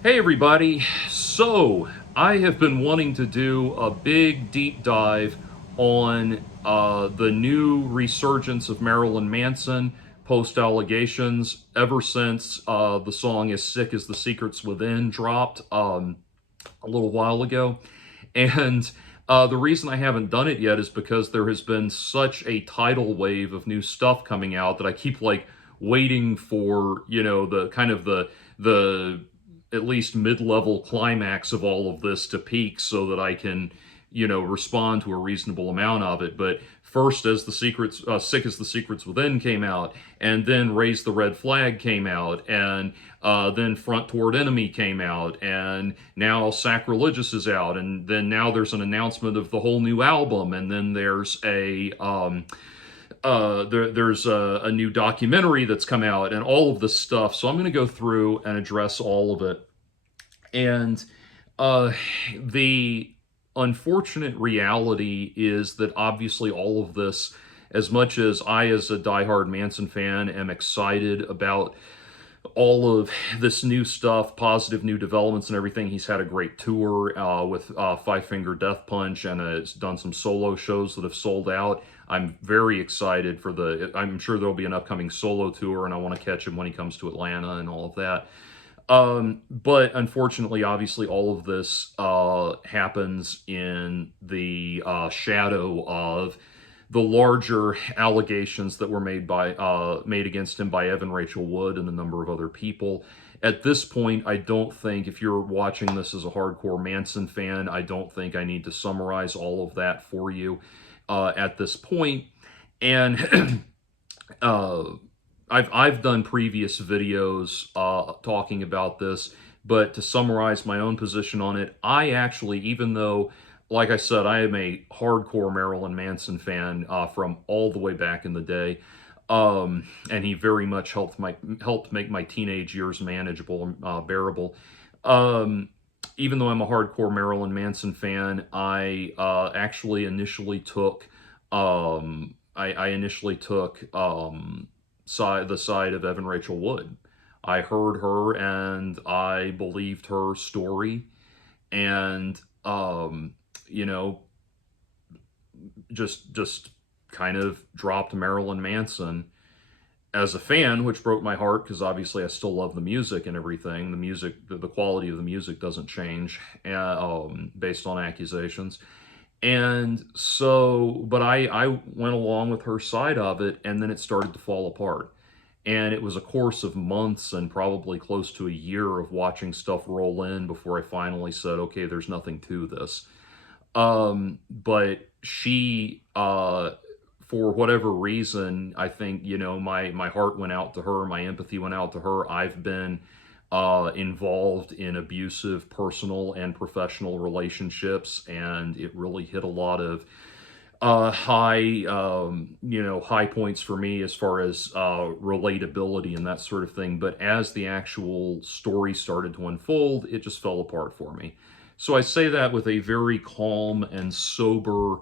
Hey everybody, so I have been wanting to do a big deep dive on the new resurgence of Marilyn Manson post allegations ever since the song As Sick as the Secrets Within dropped a little while ago. And the reason I haven't done it yet is because there has been such a tidal wave of new stuff coming out that I keep like waiting for, the kind of the at least mid-level climax of all of this to peak so that I can, respond to a reasonable amount of it. But first, as the secrets, Sick as the Secrets Within came out, and then Raise the Red Flag came out, and then Front Toward Enemy came out, and now Sacrilegious is out, and then now there's an announcement of the whole new album, and then there's there's a new documentary that's come out and all of this stuff. So I'm going to go through and address all of it. And uh, the unfortunate reality is that obviously all of this, as much as I, as a diehard Manson fan, am excited about all of this new stuff, positive new developments and everything. He's had a great tour with Five Finger Death Punch, and has done some solo shows that have sold out. I'm very excited for I'm sure there'll be an upcoming solo tour, and I want to catch him when he comes to Atlanta and all of that. But unfortunately, obviously, all of this happens in the shadow of the larger allegations that were made against him by Evan Rachel Wood and a number of other people. At this point, I don't think, if you're watching this as a hardcore Manson fan, I don't think I need to summarize all of that for you at this point. And uh, I've done previous videos talking about this, but to summarize my own position on it, I actually, even though, like I said, I am a hardcore Marilyn Manson fan from all the way back in the day, and he very much helped make my teenage years manageable and bearable. Even though I'm a hardcore Marilyn Manson fan, I actually initially took I initially took the side of Evan Rachel Wood. I heard her and I believed her story, and you know, just kind of dropped Marilyn Manson as a fan, which broke my heart because obviously I still love the music and everything. The music, the quality of the music doesn't change based on accusations. And so, but I went along with her side of it, and then it started to fall apart. And it was a course of months and probably close to a year of watching stuff roll in before I finally said, okay, there's nothing to this. But she, for whatever reason, I think, my heart went out to her, my empathy went out to her. I've been involved in abusive personal and professional relationships, and it really hit a lot of high points for me as far as relatability and that sort of thing. But as the actual story started to unfold, it just fell apart for me. So I say that with a very calm and sober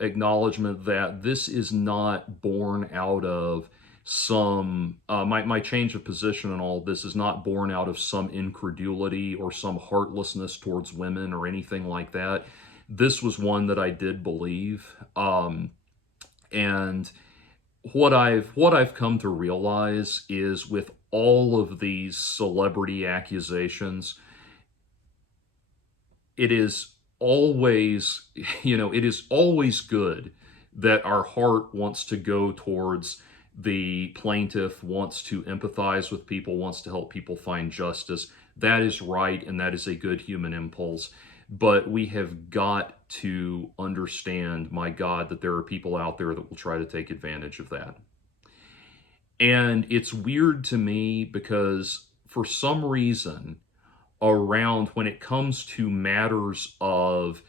acknowledgement that this is not born out of some my change of position and all of this is not born out of some incredulity or some heartlessness towards women or anything like that. This was one that I did believe, and what I've come to realize is, with all of these celebrity accusations, it is always, it is always good that our heart wants to go towards the plaintiff, wants to empathize with people, wants to help people find justice. That is right, and that is a good human impulse. But we have got to understand, my God, that there are people out there that will try to take advantage of that. And it's weird to me because for some reason, around when it comes to matters of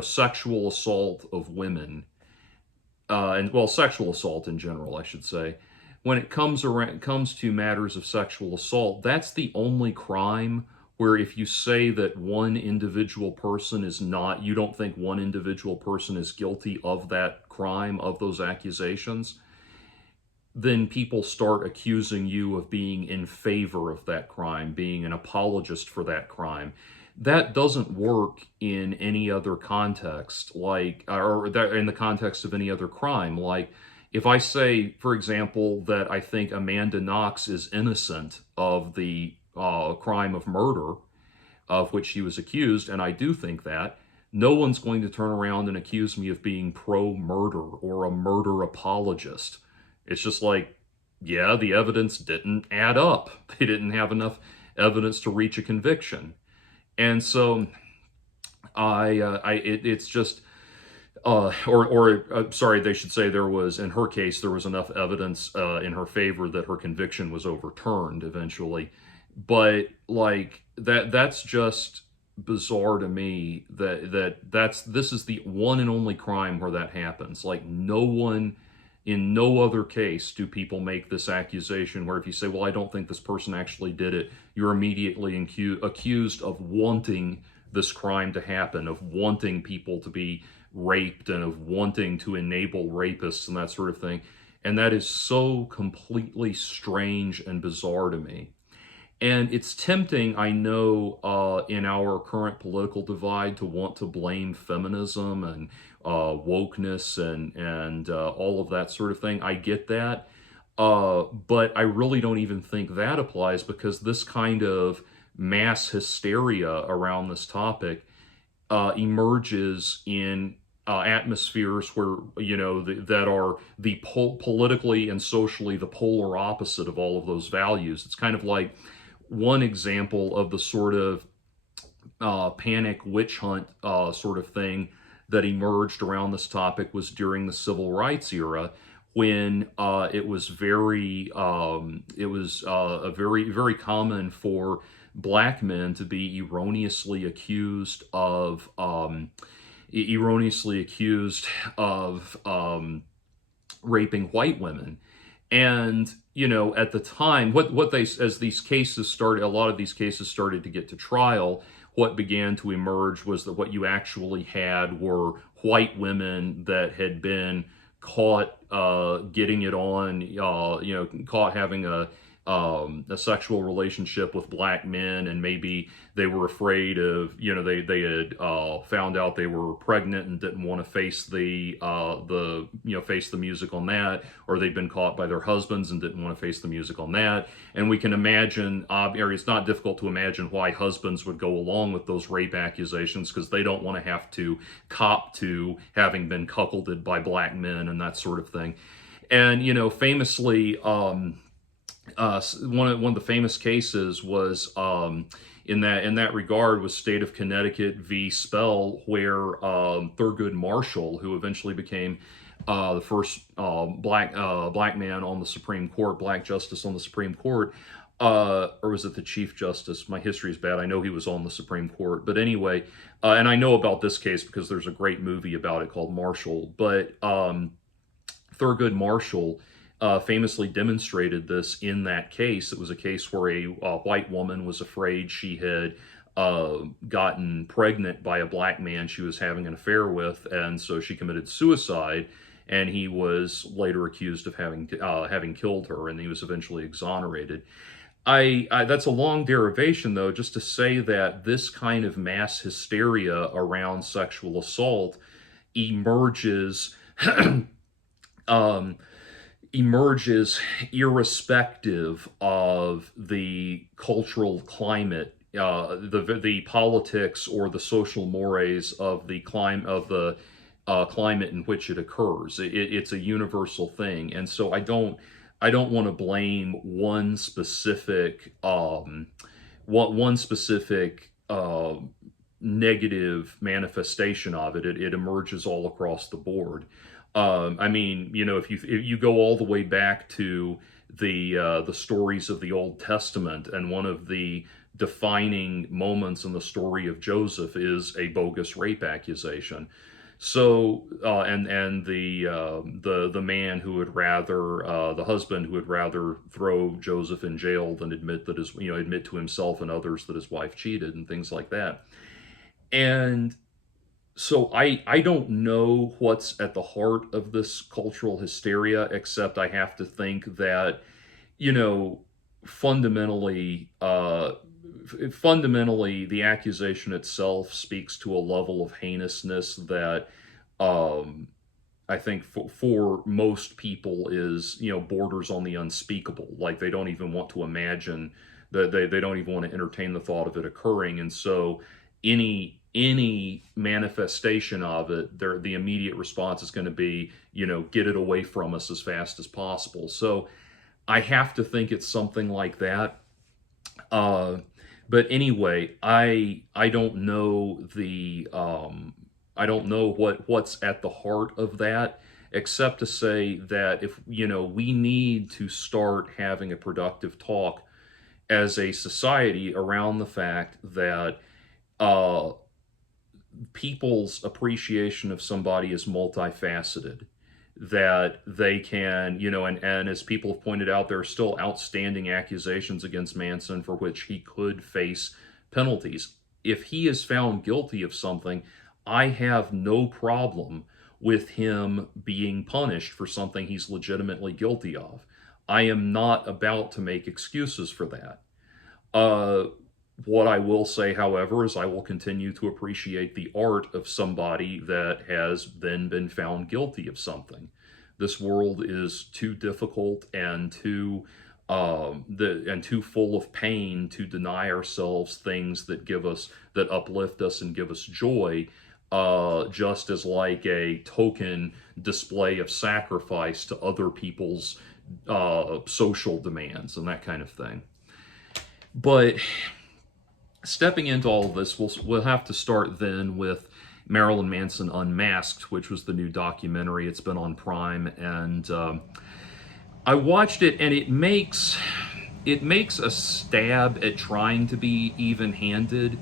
sexual assault of women, and well, sexual assault in general, I should say, when it comes to matters of sexual assault, that's the only crime where, if you say that one individual person is not, you don't think one individual person is guilty of that crime, of those accusations, then people start accusing you of being in favor of that crime, being an apologist for that crime. That doesn't work in any other context, like, or that in the context of any other crime. Like, if I say, for example, that I think Amanda Knox is innocent of the crime of murder of which she was accused, and I do think that, no one's going to turn around and accuse me of being pro murder or a murder apologist. It's just like, yeah, the evidence didn't add up. They didn't have enough evidence to reach a conviction. And so it's just, sorry, they should say there was, in her case, there was enough evidence in her favor that her conviction was overturned eventually. But like that's just bizarre to me this is the one and only crime where that happens. Like, no one, in no other case do people make this accusation where if you say, well, I don't think this person actually did it, you're immediately accused of wanting this crime to happen, of wanting people to be raped, and of wanting to enable rapists and that sort of thing. And that is so completely strange and bizarre to me. And it's tempting, I know, in our current political divide to want to blame feminism and wokeness and all of that sort of thing. I get that. But I really don't even think that applies, because this kind of mass hysteria around this topic emerges in atmospheres where, that are politically and socially the polar opposite of all of those values. It's kind of like one example of the sort of panic witch hunt sort of thing that emerged around this topic was during the civil rights era, when it was very common for black men to be erroneously accused of raping white women. And, at the time, what they, as these cases started, a lot of these cases started to get to trial, what began to emerge was that what you actually had were white women that had been caught getting it on, caught having a sexual relationship with black men, and maybe they were afraid of, they had found out they were pregnant and didn't want to face face the music on that, or they'd been caught by their husbands and didn't want to face the music on that. And we can imagine, or it's not difficult to imagine why husbands would go along with those rape accusations, because they don't want to have to cop to having been cuckolded by black men and that sort of thing. And, famously, one of the famous cases was in that regard was State of Connecticut v. Spell, where Thurgood Marshall, who eventually became the first black man on the Supreme Court, black justice on the Supreme Court, or was it the Chief Justice? My history is bad. I know he was on the Supreme Court, but anyway, and I know about this case because there's a great movie about it called Marshall. But Thurgood Marshall famously demonstrated this in that case. It was a case where a white woman was afraid she had gotten pregnant by a black man she was having an affair with, and so she committed suicide. And he was later accused of having killed her, and he was eventually exonerated. That's a long derivation, though, just to say that this kind of mass hysteria around sexual assault emerges. Emerges irrespective of the cultural climate, the politics or the social mores of the climate in which it occurs. It's a universal thing, and so I don't want to blame one specific negative manifestation of it. It emerges all across the board. I mean, if you go all the way back to the stories of the Old Testament, and one of the defining moments in the story of Joseph is a bogus rape accusation. So, and the man who would rather, the husband who would rather throw Joseph in jail than admit to himself and others that his wife cheated, and things like that. And So I don't know what's at the heart of this cultural hysteria, except I have to think that, you know, fundamentally, fundamentally, the accusation itself speaks to a level of heinousness that, um, I think for most people is, borders on the unspeakable. Like they don't even want to imagine that they don't even want to entertain the thought of it occurring. And so any manifestation of it, the immediate response is going to be, get it away from us as fast as possible. So I have to think it's something like that. Uh, but anyway, I don't know I don't know what's at the heart of that, except to say that if we need to start having a productive talk as a society around the fact that uh, people's appreciation of somebody is multifaceted, that they can, and as people have pointed out, there are still outstanding accusations against Manson for which he could face penalties. If he is found guilty of something, I have no problem with him being punished for something he's legitimately guilty of. I am not about to make excuses for that. Uh, what I will say, however, is I will continue to appreciate the art of somebody that has then been found guilty of something. This world is too difficult and too full of pain to deny ourselves things that uplift us and give us joy, just as like a token display of sacrifice to other people's social demands and that kind of thing. But stepping into all of this, we'll have to start then with Marilyn Manson Unmasked, which was the new documentary. It's been on Prime, and I watched it, and it makes a stab at trying to be even-handed,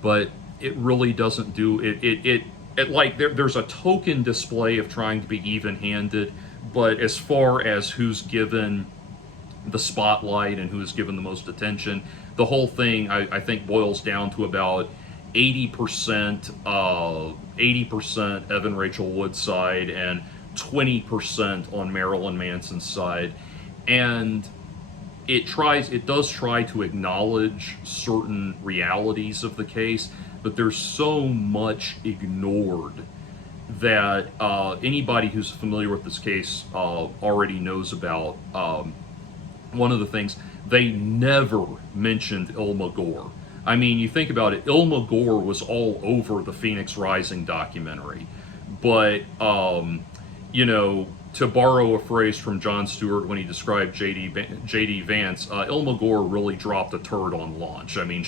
but it really doesn't do it. It like there's a token display of trying to be even-handed, but as far as who's given the spotlight and who's given the most attention, the whole thing I think boils down to about 80% 80% Evan Rachel Wood's side and 20% on Marilyn Manson's side. And it does try to acknowledge certain realities of the case, but there's so much ignored that anybody who's familiar with this case already knows about. One of the things, they never mentioned Ilma Gore. I mean, you think about it, Ilma Gore was all over the Phoenix Rising documentary. But, to borrow a phrase from Jon Stewart when he described J.D. Vance, Ilma Gore really dropped a turd on launch. I mean,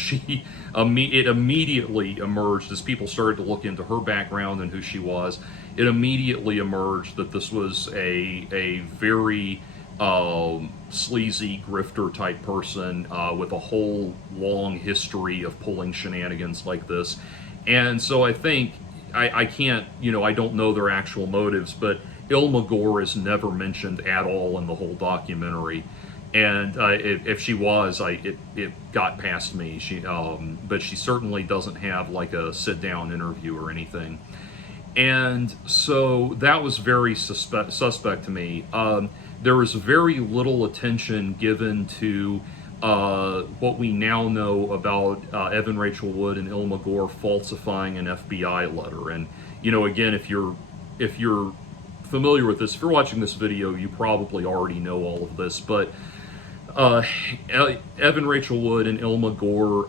it immediately emerged as people started to look into her background and who she was. It immediately emerged that this was a very sleazy grifter type person with a whole long history of pulling shenanigans like this. And so I think I can't, I don't know their actual motives, but Ilma Gore is never mentioned at all in the whole documentary. And if she was, it got past me. But she certainly doesn't have like a sit down interview or anything. And so that was very suspect to me. There was very little attention given to what we now know about Evan Rachel Wood and Ilma Gore falsifying an FBI letter. And again, if you're familiar with this, if you're watching this video, you probably already know all of this. But Evan Rachel Wood and Ilma Gore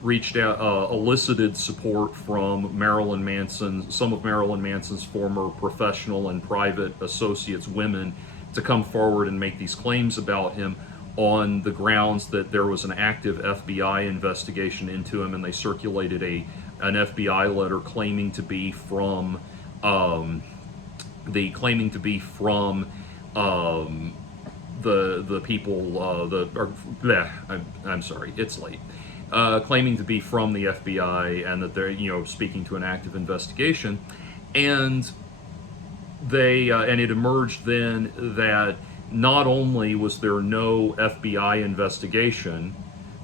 reached out, elicited support from Marilyn Manson, some of Marilyn Manson's former professional and private associates, women, to come forward and make these claims about him on the grounds that there was an active FBI investigation into him, and they circulated an FBI letter claiming to be from the people I'm sorry, it's late. Claiming to be from the FBI and that they're speaking to an active investigation, and it emerged then that not only was there no FBI investigation,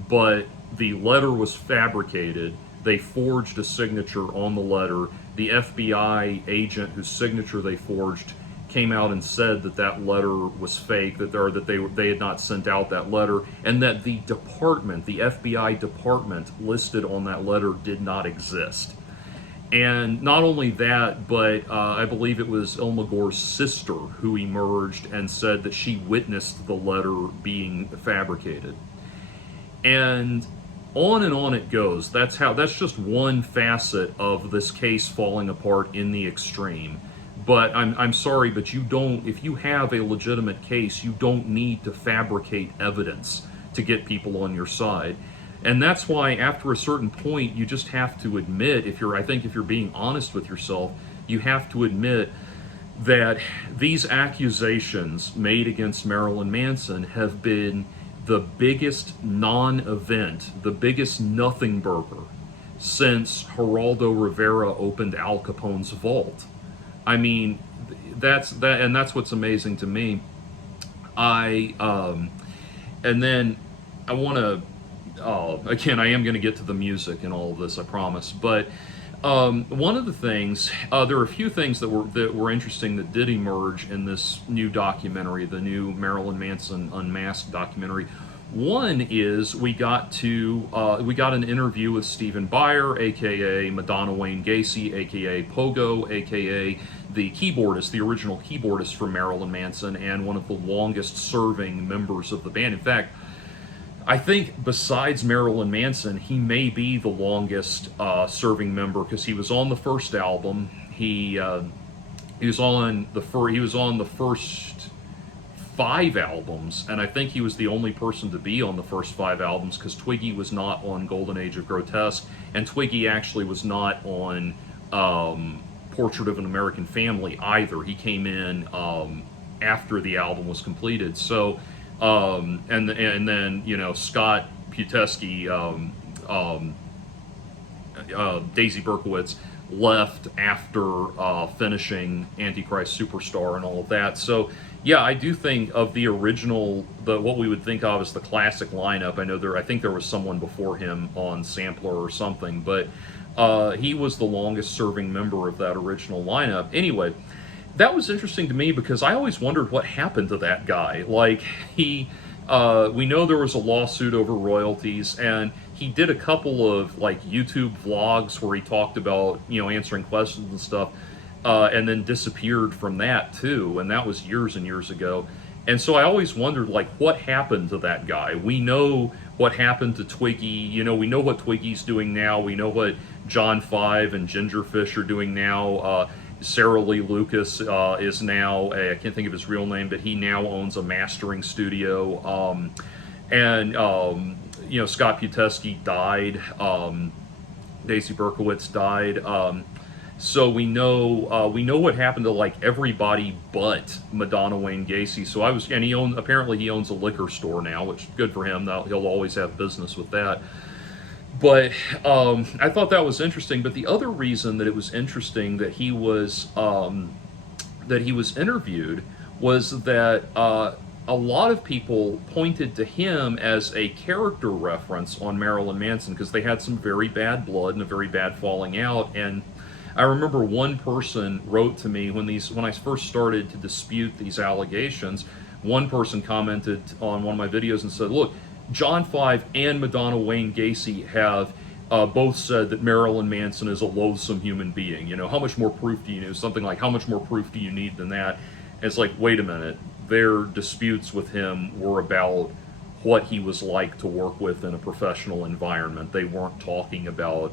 but the letter was fabricated. They forged a signature on the letter. The FBI agent whose signature they forged came out and said that that letter was fake, that they had not sent out that letter, and that the department, the FBI department listed on that letter, did not exist. And not only that, but I believe it was Ilma Gore's sister who emerged and said that she witnessed the letter being fabricated. And on it goes. That's just one facet of this case falling apart in the extreme. But I'm sorry, but you don't, if you have a legitimate case, you don't need to fabricate evidence to get people on your side. And that's why after a certain point, you just have to admit, I think if you're being honest with yourself, you have to admit that these accusations made against Marilyn Manson have been the biggest non-event, the biggest nothing burger since Geraldo Rivera opened Al Capone's vault. I mean, that's what's amazing to me. And then I want to, again, I am going to get to the music and all of this, I promise. But one of the things, there are a few things that were interesting that did emerge in this new documentary, the new Marilyn Manson Unmasked documentary. One is we got an interview with Stephen Byer, aka Madonna Wayne Gacy, aka Pogo, aka the keyboardist, the original keyboardist for Marilyn Manson, and one of the longest serving members of the band. In fact, I think besides Marilyn Manson, he may be the longest serving member, because he was on the first album. He was on the first 5 albums, and I think he was the only person to be on the first 5 albums, because Twiggy was not on Golden Age of Grotesque, and Twiggy actually was not on Portrait of an American Family either. He came in after the album was completed. So, and then Scott Putesky, Daisy Berkowitz left after finishing Antichrist Superstar and all of that. So yeah, I do think of the original, what we would think of as the classic lineup. I think there was someone before him on Sampler or something, but he was the longest serving member of that original lineup. Anyway, that was interesting to me because I always wondered what happened to that guy. Like, we know there was a lawsuit over royalties, and he did a couple of like YouTube vlogs where he talked about, answering questions and stuff, and then disappeared from that too, and that was years and years ago. And so I always wondered, like, what happened to that guy? We know what happened to Twiggy. We know what Twiggy's doing now. We know what John Five and Gingerfish are doing now. Sarah Lee Lucas is now, I can't think of his real name, but he now owns a mastering studio. Scott Putesky died. Daisy Berkowitz died. So we know what happened to like everybody but Madonna Wayne Gacy. So apparently he owns a liquor store now, which is good for him. He'll always have business with that. But I thought that was interesting. But the other reason that it was interesting that he was interviewed was that a lot of people pointed to him as a character reference on Marilyn Manson because they had some very bad blood and a very bad falling out. And I remember one person wrote to me when I first started to dispute these allegations. One person commented on one of my videos and said, "Look, John Five and Madonna Wayne Gacy have both said that Marilyn Manson is a loathsome human being. How much more proof do you need?" Something like, "How much more proof do you need than that?" And it's like, wait a minute. Their disputes with him were about what he was like to work with in a professional environment. They weren't talking about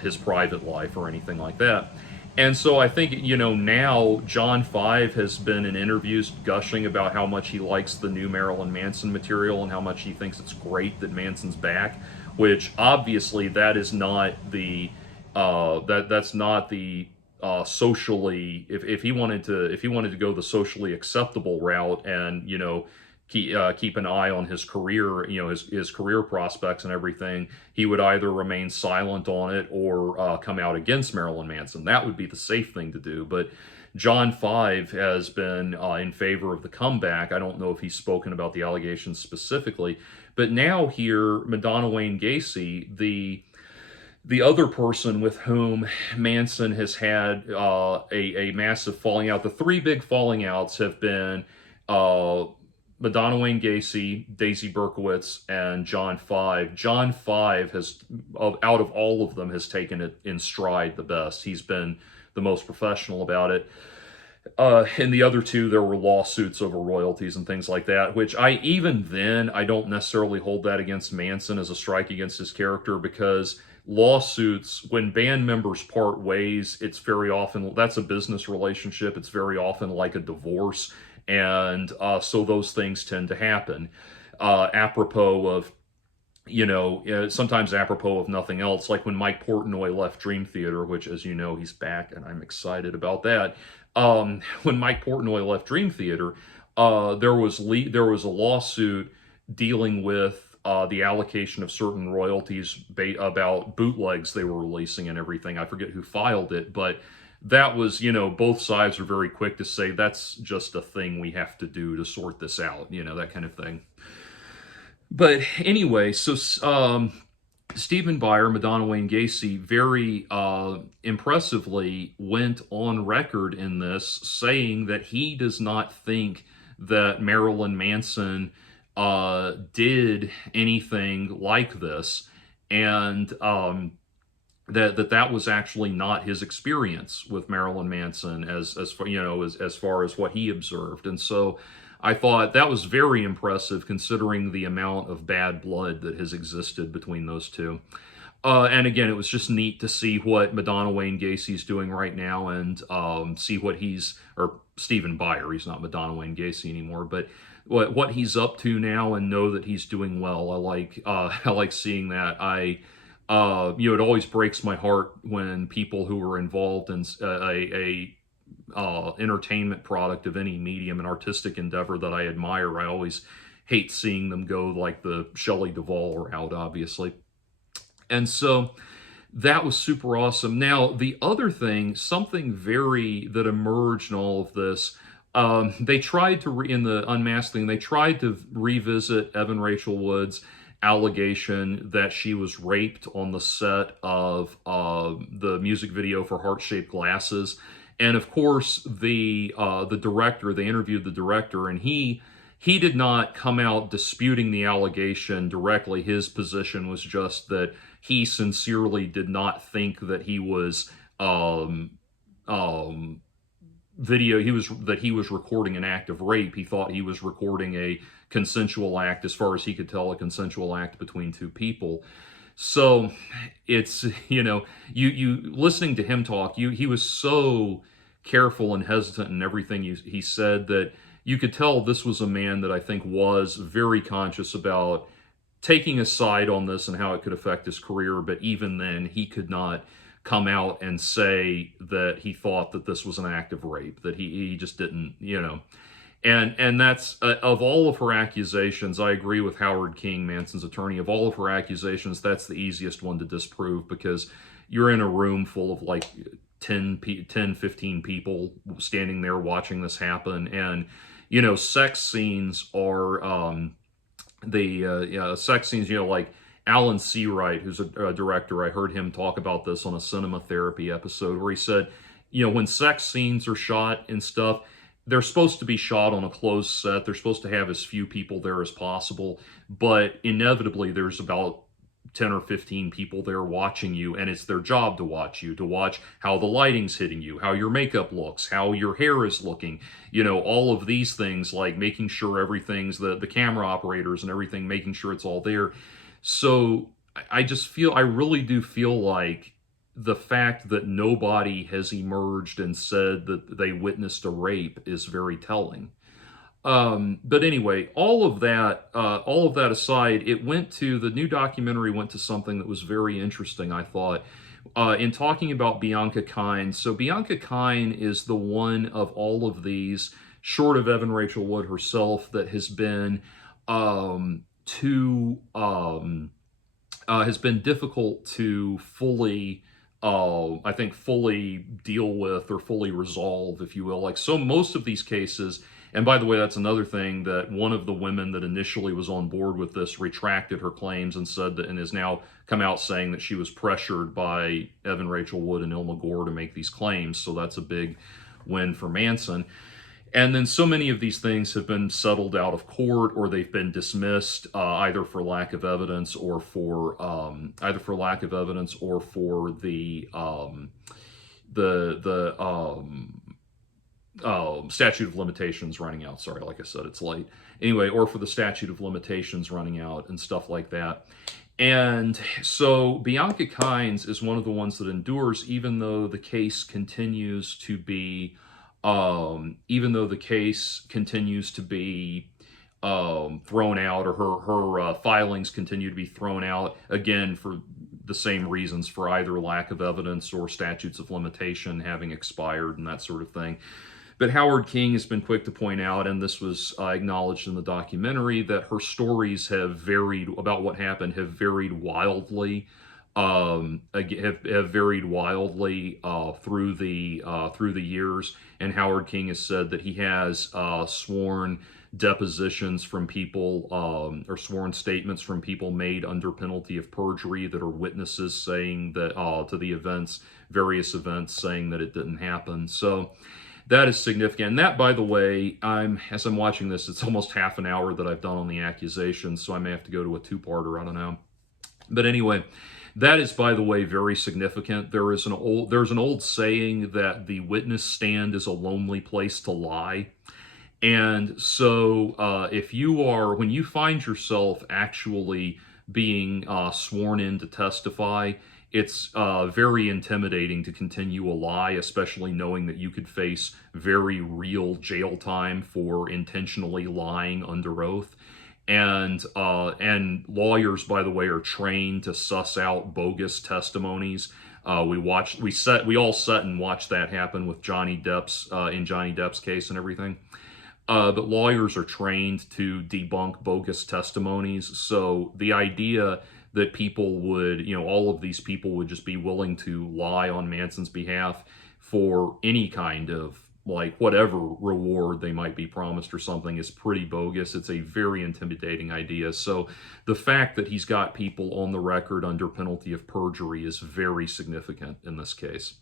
his private life or anything like that. And so I think, now John Five has been in interviews gushing about how much he likes the new Marilyn Manson material and how much he thinks it's great that Manson's back, which obviously that is not the that's not the socially, if he wanted to go the socially acceptable route and keep an eye on his career, his career prospects and everything, he would either remain silent on it or come out against Marilyn Manson. That would be the safe thing to do. But John Five has been in favor of the comeback. I don't know if he's spoken about the allegations specifically, but now here, Madonna Wayne Gacy, The other person with whom Manson has had a massive falling out, the three big falling outs have been uh, Madonna Wayne Gacy, Daisy Berkowitz, and John Five. John Five has, out of all of them, has taken it in stride the best. He's been the most professional about it. In the other two, there were lawsuits over royalties and things like that, which I don't necessarily hold that against Manson as a strike against his character, because lawsuits, when band members part ways, it's very often, that's a business relationship. It's very often like a divorce. And so those things tend to happen. Apropos of, sometimes apropos of nothing else, like when Mike Portnoy left Dream Theater, which, as you know, he's back, and I'm excited about that. When Mike Portnoy left Dream Theater, there was a lawsuit dealing with the allocation of certain royalties about bootlegs they were releasing and everything. I forget who filed it, but that was, both sides were very quick to say that's just a thing we have to do to sort this out, that kind of thing. But anyway, so Stephen Byer, Madonna Wayne Gacy, very impressively went on record in this, saying that he does not think that Marilyn Manson did anything like this, and that was actually not his experience with Marilyn Manson, as far as what he observed. And so I thought that was very impressive, considering the amount of bad blood that has existed between those two. And again, it was just neat to see what Madonna Wayne Gacy's doing right now, and see what or Stephen Byer, he's not Madonna Wayne Gacy anymore, but what he's up to now, and know that he's doing well. I like seeing that. It always breaks my heart when people who are involved in a entertainment product of any medium, an artistic endeavor that I admire, I always hate seeing them go like the Shelley Duvall route, obviously. And so that was super awesome. Now, the other thing, something that emerged in all of this, they tried to, in the unmasking, they tried to revisit Evan Rachel Wood's allegation that she was raped on the set of the music video for Heart-Shaped Glasses. And of course, the director, they interviewed the director, and he did not come out disputing the allegation directly. His position was just that he sincerely did not think that he was that he was recording an act of rape. He thought he was recording a consensual act, as far as he could tell, a consensual act between two people. So it's, you listening to him talk, he was so careful and hesitant in everything he said, that you could tell this was a man that I think was very conscious about taking a side on this and how it could affect his career. But even then, he could not come out and say that he thought that this was an act of rape, that he just didn't, And that's, of all of her accusations, I agree with Howard King, Manson's attorney. Of all of her accusations, that's the easiest one to disprove, because you're in a room full of like 10, 15 people standing there watching this happen. And, sex scenes are, sex scenes, like Alan Seawright, who's a director, I heard him talk about this on a cinema therapy episode, where he said, when sex scenes are shot and stuff, they're supposed to be shot on a closed set. They're supposed to have as few people there as possible, but inevitably there's about 10 or 15 people there watching you, and it's their job to watch you, to watch how the lighting's hitting you, how your makeup looks, how your hair is looking, all of these things, like making sure everything's, the camera operators and everything, making sure it's all there. So I really do feel like the fact that nobody has emerged and said that they witnessed a rape is very telling. But anyway, all of that aside, the new documentary went to something that was very interesting, I thought, in talking about Bianca Kine. So Bianca Kine is the one of all of these, short of Evan Rachel Wood herself, that has been has been difficult to fully fully deal with, or fully resolve, if you will. Like, so most of these cases, And by the way, that's another thing, that one of the women that initially was on board with this retracted her claims and said that, and has now come out saying that she was pressured by Evan Rachel Wood and Ilma Gore to make these claims. So that's a big win for Manson. And then so many of these things have been settled out of court, or they've been dismissed, either for lack of evidence, or for the statute of limitations running out. Sorry, like I said, it's late. Anyway, or for the statute of limitations running out and stuff like that. And so Bianca Kynes is one of the ones that endures, even though the case continues to be, thrown out, or her filings continue to be thrown out, again, for the same reasons, for either lack of evidence or statutes of limitation having expired and that sort of thing. But Howard King has been quick to point out, and this was acknowledged in the documentary, that her stories have varied about what happened, have varied wildly, have varied wildly through the years. And Howard King has said that he has sworn depositions from people, or sworn statements from people made under penalty of perjury, that are witnesses saying that to the events, various events, saying that it didn't happen. So that is significant. And that, by the way, as I'm watching this, it's almost half an hour that I've done on the accusations, so I may have to go to a two-parter, I don't know. But anyway, that is, by the way, very significant. There's an old saying that the witness stand is a lonely place to lie. And so when you find yourself actually being sworn in to testify, it's very intimidating to continue a lie, especially knowing that you could face very real jail time for intentionally lying under oath. And lawyers, by the way, are trained to suss out bogus testimonies. We all sat and watched that happen with Johnny Depp's case and everything. But lawyers are trained to debunk bogus testimonies. So the idea that people would, all of these people would just be willing to lie on Manson's behalf for any kind of, whatever reward they might be promised or something, is pretty bogus. It's a very intimidating idea. So the fact that he's got people on the record under penalty of perjury is very significant in this case.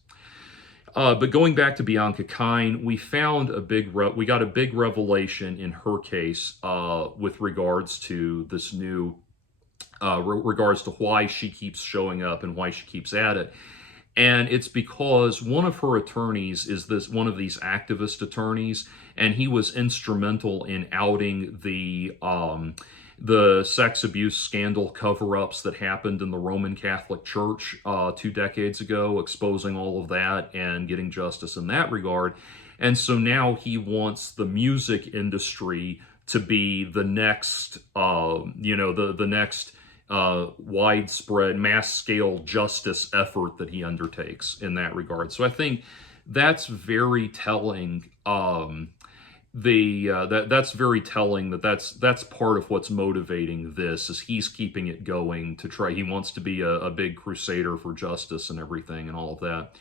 But going back to Bianca Kynes, we got a big revelation in her case with regards to this new, regards to why she keeps showing up and why she keeps at it. And it's because one of her attorneys is one of these activist attorneys, and he was instrumental in outing the sex abuse scandal cover-ups that happened in the Roman Catholic Church 2 decades ago, exposing all of that and getting justice in that regard. And so now he wants the music industry to be the next, the next widespread, mass-scale justice effort that he undertakes in that regard. So I think that's very telling. That's very telling that's part of what's motivating this, is he's keeping it going to try. He wants to be a big crusader for justice and everything and all of that.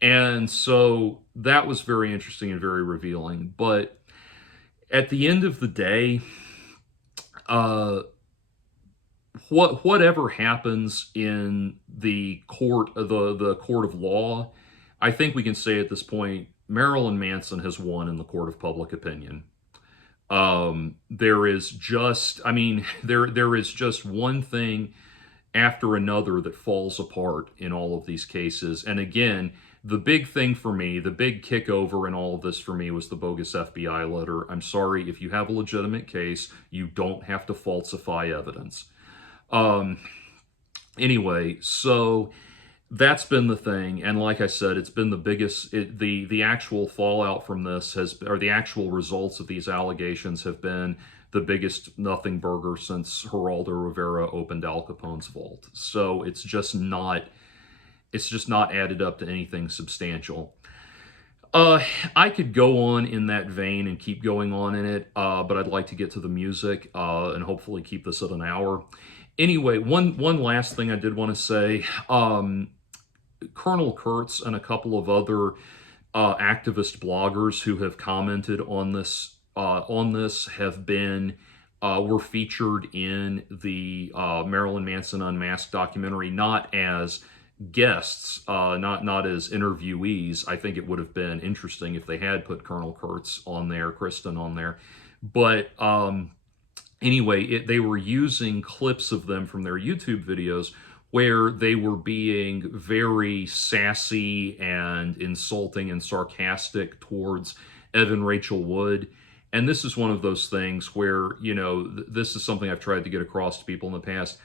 And so that was very interesting and very revealing. But at the end of the day, whatever happens in the court of law, I think we can say at this point, Marilyn Manson has won in the court of public opinion. There is just one thing after another that falls apart in all of these cases. And again, the big thing for me, the big kickover in all of this for me, was the bogus FBI letter. I'm sorry, if you have a legitimate case, you don't have to falsify evidence. Anyway, so that's been the thing, and like I said, it's been the biggest. The actual fallout from this the actual results of these allegations have been the biggest nothing burger since Geraldo Rivera opened Al Capone's vault. So it's just not added up to anything substantial. I could go on in that vein and keep going on in it, but I'd like to get to the music and hopefully keep this at an hour. Anyway, one last thing I did want to say. Colonel Kurtz and a couple of other activist bloggers who have commented on this on this have been were featured in the Marilyn Manson Unmasked documentary, not as guests, not as interviewees. I think it would have been interesting if they had put Colonel Kurtz on there, Kristen on there, but anyway, they were using clips of them from their YouTube videos where they were being very sassy and insulting and sarcastic towards Evan Rachel Wood. And this is one of those things where, you know, this is something I've tried to get across to people in the past.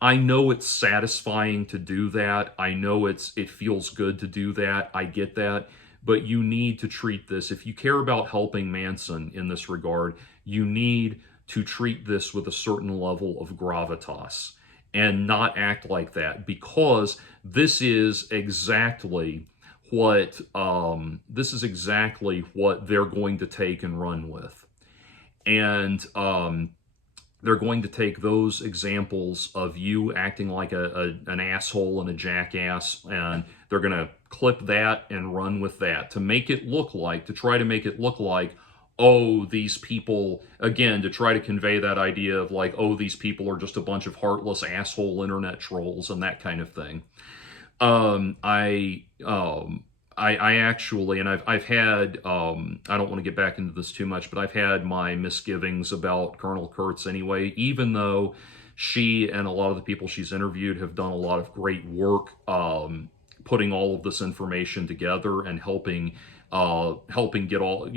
I know it's satisfying to do that. I know it feels good to do that. I get that. But you need to treat this, if you care about helping Manson in this regard, you need to treat this with a certain level of gravitas and not act like that, because this is exactly what they're going to take and run with. And they're going to take those examples of you acting like an asshole and a jackass, and they're going to clip that and run with that to try to make it look like, oh, these people, again, to try to convey that idea of like, oh, these people are just a bunch of heartless asshole internet trolls and that kind of thing. I actually, and I've had, I don't want to get back into this too much, but I've had my misgivings about Colonel Kurtz anyway, even though she and a lot of the people she's interviewed have done a lot of great work putting all of this information together and helping get all,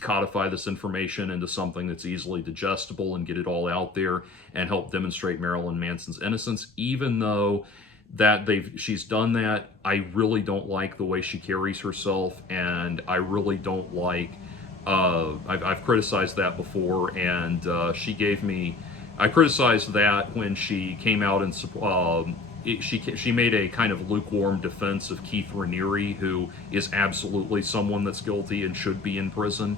codify this information into something that's easily digestible and get it all out there and help demonstrate Marilyn Manson's innocence. Even though she's done that, I really don't like the way she carries herself, and I really don't like, I've criticized that before, and I criticized that when she came out and she made a kind of lukewarm defense of Keith Raniere, who is absolutely someone that's guilty and should be in prison.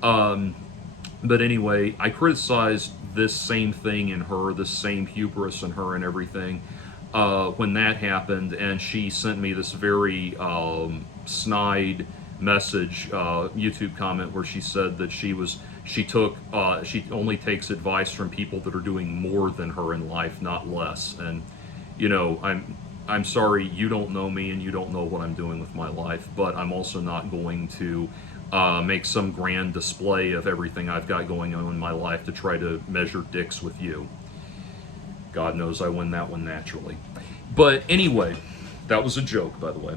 But anyway, I criticized this same thing in her, this same hubris in her and everything, when that happened, and she sent me this very snide message, YouTube comment, where she said that she only takes advice from people that are doing more than her in life, not less. And I'm sorry, you don't know me and you don't know what I'm doing with my life, but I'm also not going to make some grand display of everything I've got going on in my life to try to measure dicks with you. God knows I win that one naturally. But anyway, that was a joke, by the way.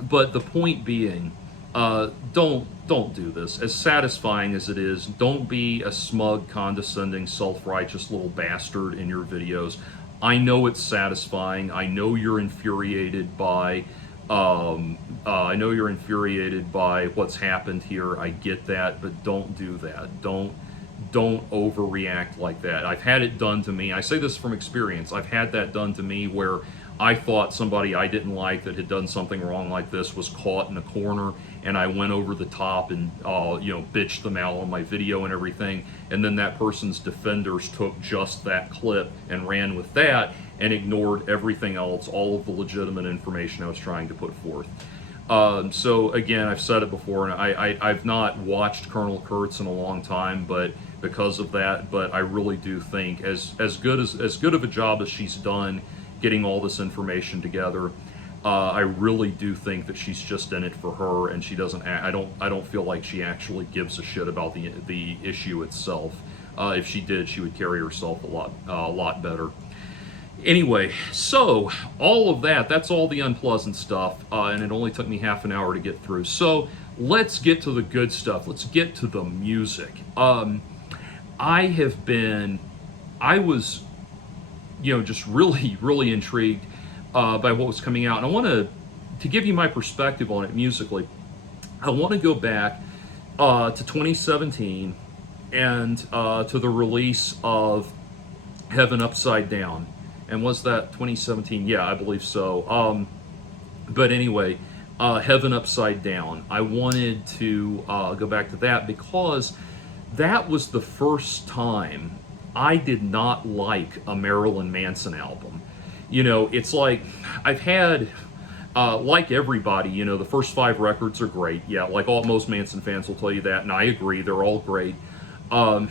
But the point being, don't do this. As satisfying as it is, don't be a smug, condescending, self-righteous little bastard in your videos. I know it's satisfying. I know you're infuriated by what's happened here. I get that, but don't do that. Don't overreact like that. I've had it done to me. I say this from experience. I've had that done to me where I thought somebody I didn't like that had done something wrong like this was caught in a corner, and I went over the top and bitched them out on my video and everything, and then that person's defenders took just that clip and ran with that and ignored everything else, all of the legitimate information I was trying to put forth. So again, I've said it before, and I've not watched Colonel Kurtz in a long time, but because of that, but I really do think as good of a job as she's done getting all this information together, I really do think that she's just in it for her, and she doesn't. I don't feel like she actually gives a shit about the issue itself. If she did, she would carry herself a lot better. Anyway, so all of that's all the unpleasant stuff, and it only took me half an hour to get through. So let's get to the good stuff. Let's get to the music. I was just really, really intrigued by what was coming out. And I want to give you my perspective on it musically. I want to go back to 2017 and to the release of Heaven Upside Down. And was that 2017? Yeah, I believe so. But anyway, Heaven Upside Down. I wanted to go back to that because that was the first time I did not like a Marilyn Manson album. It's like I've had like everybody, the first 5 records are great. Yeah, like most Manson fans will tell you that, and I agree, they're all great. Um,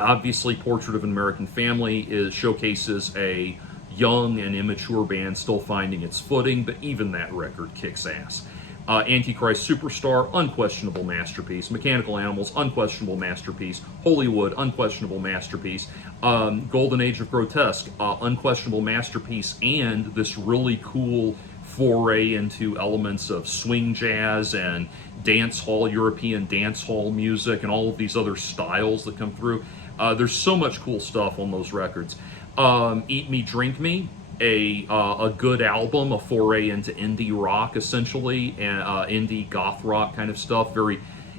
Obviously, Portrait of an American Family showcases a young and immature band still finding its footing, but even that record kicks ass. Antichrist Superstar, unquestionable masterpiece. Mechanical Animals, unquestionable masterpiece. Hollywood, unquestionable masterpiece. Golden Age of Grotesque, unquestionable masterpiece, and this really cool foray into elements of swing jazz and dance hall, European dance hall music, and all of these other styles that come through. There's so much cool stuff on those records. Eat Me, Drink Me, a good album, a foray into indie rock essentially, and indie goth rock kind of stuff.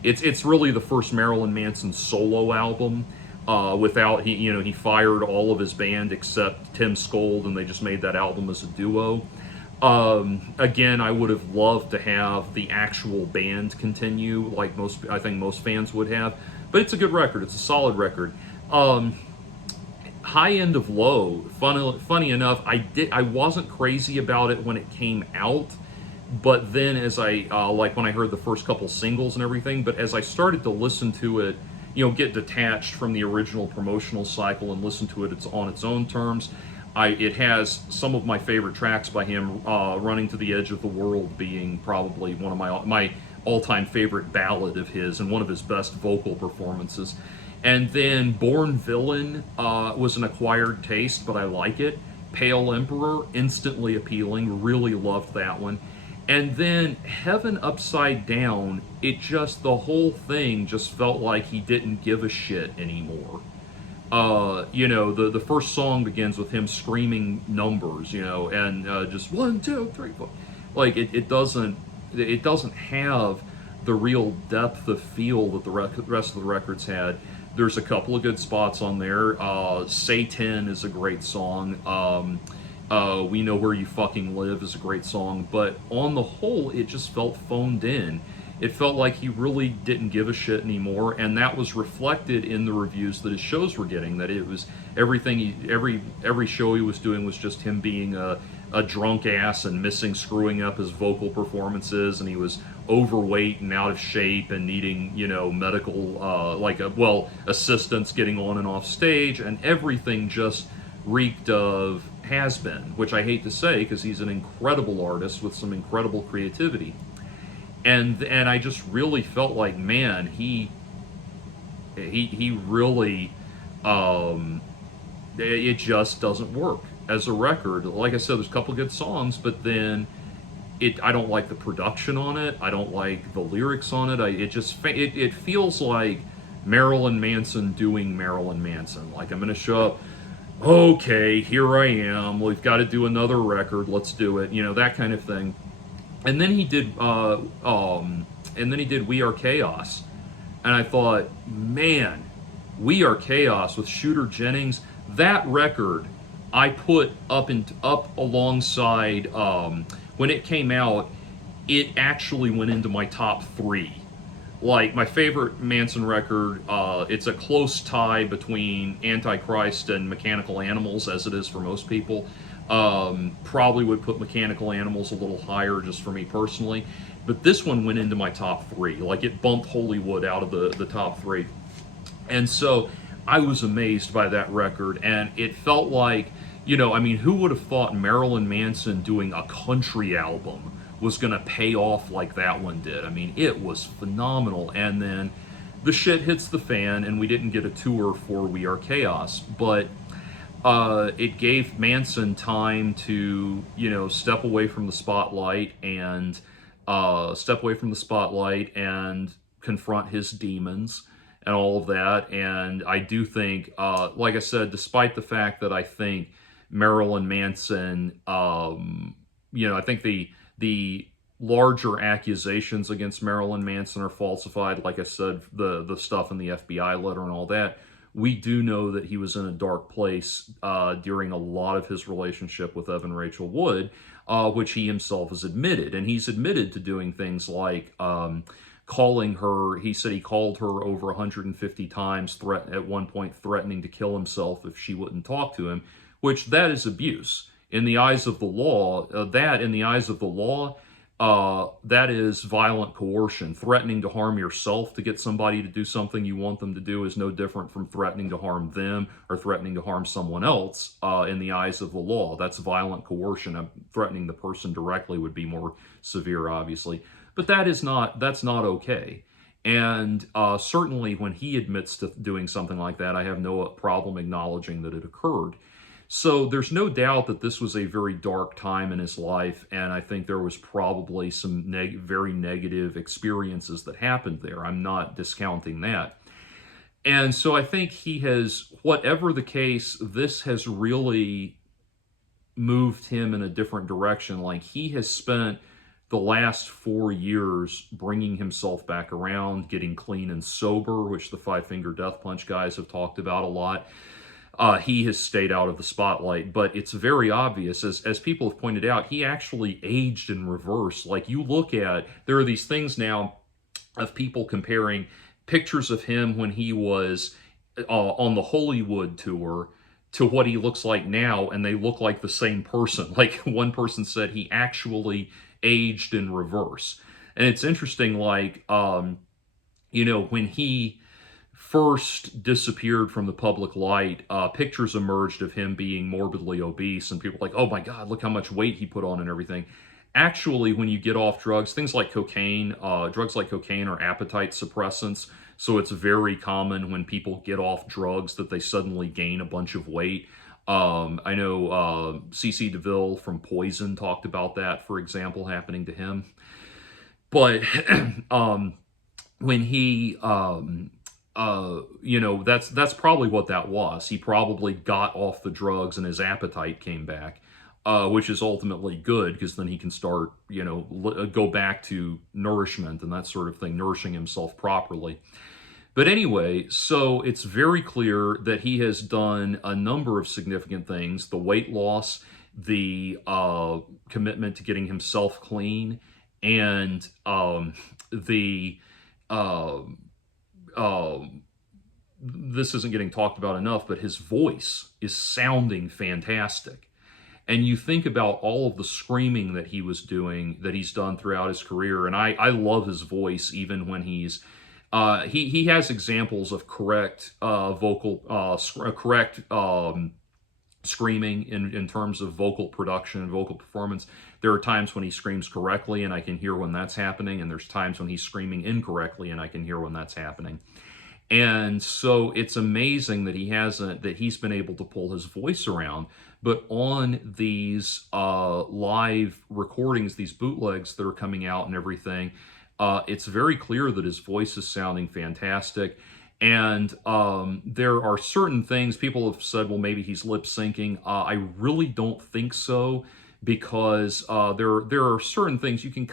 It's really the first Marilyn Manson solo album. Without he fired all of his band except Tim Skold, and they just made that album as a duo. Again, I would have loved to have the actual band continue, like I think most fans would have. But it's a good record. It's a solid record. High End of Low. Funny enough, I wasn't crazy about it when it came out, but then as I like when I heard the first couple singles and everything. But as I started to listen to it, get detached from the original promotional cycle and listen to it, it's on its own terms. It has some of my favorite tracks by him, Running to the Edge of the World being probably one of my all-time favorite ballad of his and one of his best vocal performances. And then Born Villain was an acquired taste, but I like it. Pale Emperor, instantly appealing, really loved that one. And then Heaven Upside Down, the whole thing just felt like he didn't give a shit anymore. The first song begins with him screaming numbers, and just 1, 2, 3, 4. Like it doesn't have the real depth of feel that the rest of the records had. There's a couple of good spots on there. Satan is a great song. We Know Where You Fucking Live is a great song, but on the whole, it just felt phoned in. It felt like he really didn't give a shit anymore, and that was reflected in the reviews that his shows were getting. That it was every show he was doing was just him being a drunk ass and screwing up his vocal performances, and he was overweight and out of shape and needing medical assistance getting on and off stage, and everything just reeked of has-been, which I hate to say because he's an incredible artist with some incredible creativity. And I just really felt like, man, he really, it just doesn't work as a record. Like I said, there's a couple good songs, but then I don't like the production on it. I don't like the lyrics on it. It feels like Marilyn Manson doing Marilyn Manson. Like, I'm going to show up, okay, here I am. We've got to do another record. Let's do it. That kind of thing. And then he did We Are Chaos, and I thought, man, We Are Chaos with Shooter Jennings. That record I put up alongside when it came out. It actually went into my top 3. Like, my favorite Manson record, it's a close tie between Antichrist and Mechanical Animals, as it is for most people. Probably would put Mechanical Animals a little higher just for me personally, but this one went into my top 3. Like, it bumped Hollywood out of the top 3. And so I was amazed by that record, and it felt like, who would have thought Marilyn Manson doing a country album was going to pay off like that one did? I mean, it was phenomenal. And then the shit hits the fan, and we didn't get a tour for We Are Chaos, but it gave Manson time to, step away from the spotlight and confront his demons and all of that. And I do think, like I said, despite the fact that I think Marilyn Manson, I think the larger accusations against Marilyn Manson are falsified. Like I said, the stuff in the FBI letter and all that. We do know that he was in a dark place during a lot of his relationship with Evan Rachel Wood, which he himself has admitted. And he's admitted to doing things like calling her, he said he called her over 150 times, at one point threatening to kill himself if she wouldn't talk to him, which that is abuse. In the eyes of the law, that is violent coercion. Threatening to harm yourself to get somebody to do something you want them to do is no different from threatening to harm them or threatening to harm someone else. In the eyes of the law, that's violent coercion. Threatening the person directly would be more severe, obviously, but that's not okay. And certainly when he admits to doing something like that, I have no problem acknowledging that it occurred. So there's no doubt that this was a very dark time in his life, and I think there was probably some very negative experiences that happened there. I'm not discounting that. And so I think he has, whatever the case, this has really moved him in a different direction. Like, he has spent the last 4 years bringing himself back around, getting clean and sober, which the Five Finger Death Punch guys have talked about a lot. He has stayed out of the spotlight, but it's very obvious, as people have pointed out, he actually aged in reverse. Like, you look at, there are these things now of people comparing pictures of him when he was on the Hollywood tour to what he looks like now, and they look like the same person. Like, one person said he actually aged in reverse. And it's interesting, like, when he first disappeared from the public light, pictures emerged of him being morbidly obese, and people were like, oh my God, look how much weight he put on and everything. Actually, when you get off drugs, things like cocaine, drugs like cocaine are appetite suppressants, so it's very common when people get off drugs that they suddenly gain a bunch of weight. I know C.C. DeVille from Poison talked about that, for example, happening to him. But when he that's probably what that was. He probably got off the drugs and his appetite came back, which is ultimately good, because then he can start, go back to nourishment and that sort of thing, nourishing himself properly. But anyway, so it's very clear that he has done a number of significant things: the weight loss, the commitment to getting himself clean, and the this isn't getting talked about enough, but his voice is sounding fantastic. And you think about all of the screaming that he's done throughout his career, and I love his voice even when he has examples of correct screaming in terms of vocal production and vocal performance. There are times when he screams correctly and I can hear when that's happening, and there's times when he's screaming incorrectly and I can hear when that's happening. And so it's amazing that he's been able to pull his voice around. But on these live recordings, these bootlegs that are coming out and everything, it's very clear that his voice is sounding fantastic. And there are certain things people have said, well, maybe he's lip syncing. I really don't think so, because there are certain things you can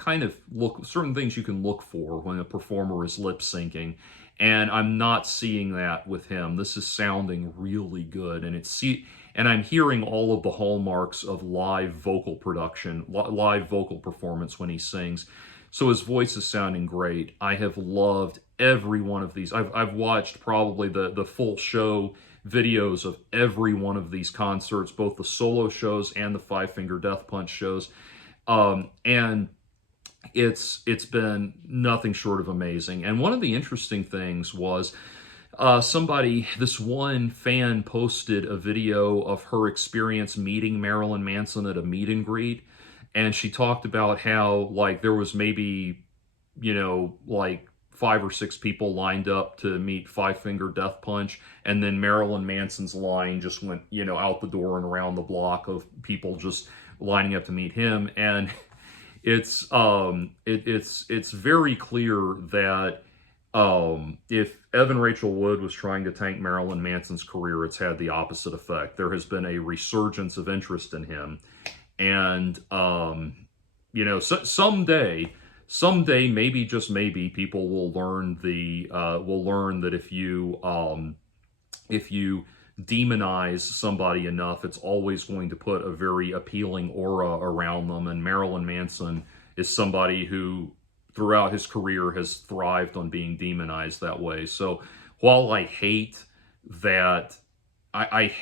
look for when a performer is lip syncing, and I'm not seeing that with him. This is sounding really good, and I'm hearing all of the hallmarks of live vocal production, live vocal performance when he sings. So his voice is sounding great. I have loved every one of these. I've watched probably the full show videos of every one of these concerts, both the solo shows and the Five Finger Death Punch shows. And it's been nothing short of amazing. And one of the interesting things was this one fan posted a video of her experience meeting Marilyn Manson at a meet and greet. And she talked about how, like, there was maybe, like 5 or 6 people lined up to meet Five Finger Death Punch, and then Marilyn Manson's line just went, out the door and around the block of people just lining up to meet him. And it's very clear that if Evan Rachel Wood was trying to tank Marilyn Manson's career, it's had the opposite effect. There has been a resurgence of interest in him. And, someday, maybe, just maybe, people will learn that if you demonize somebody enough, it's always going to put a very appealing aura around them. And Marilyn Manson is somebody who, throughout his career, has thrived on being demonized that way. So while I hate that, I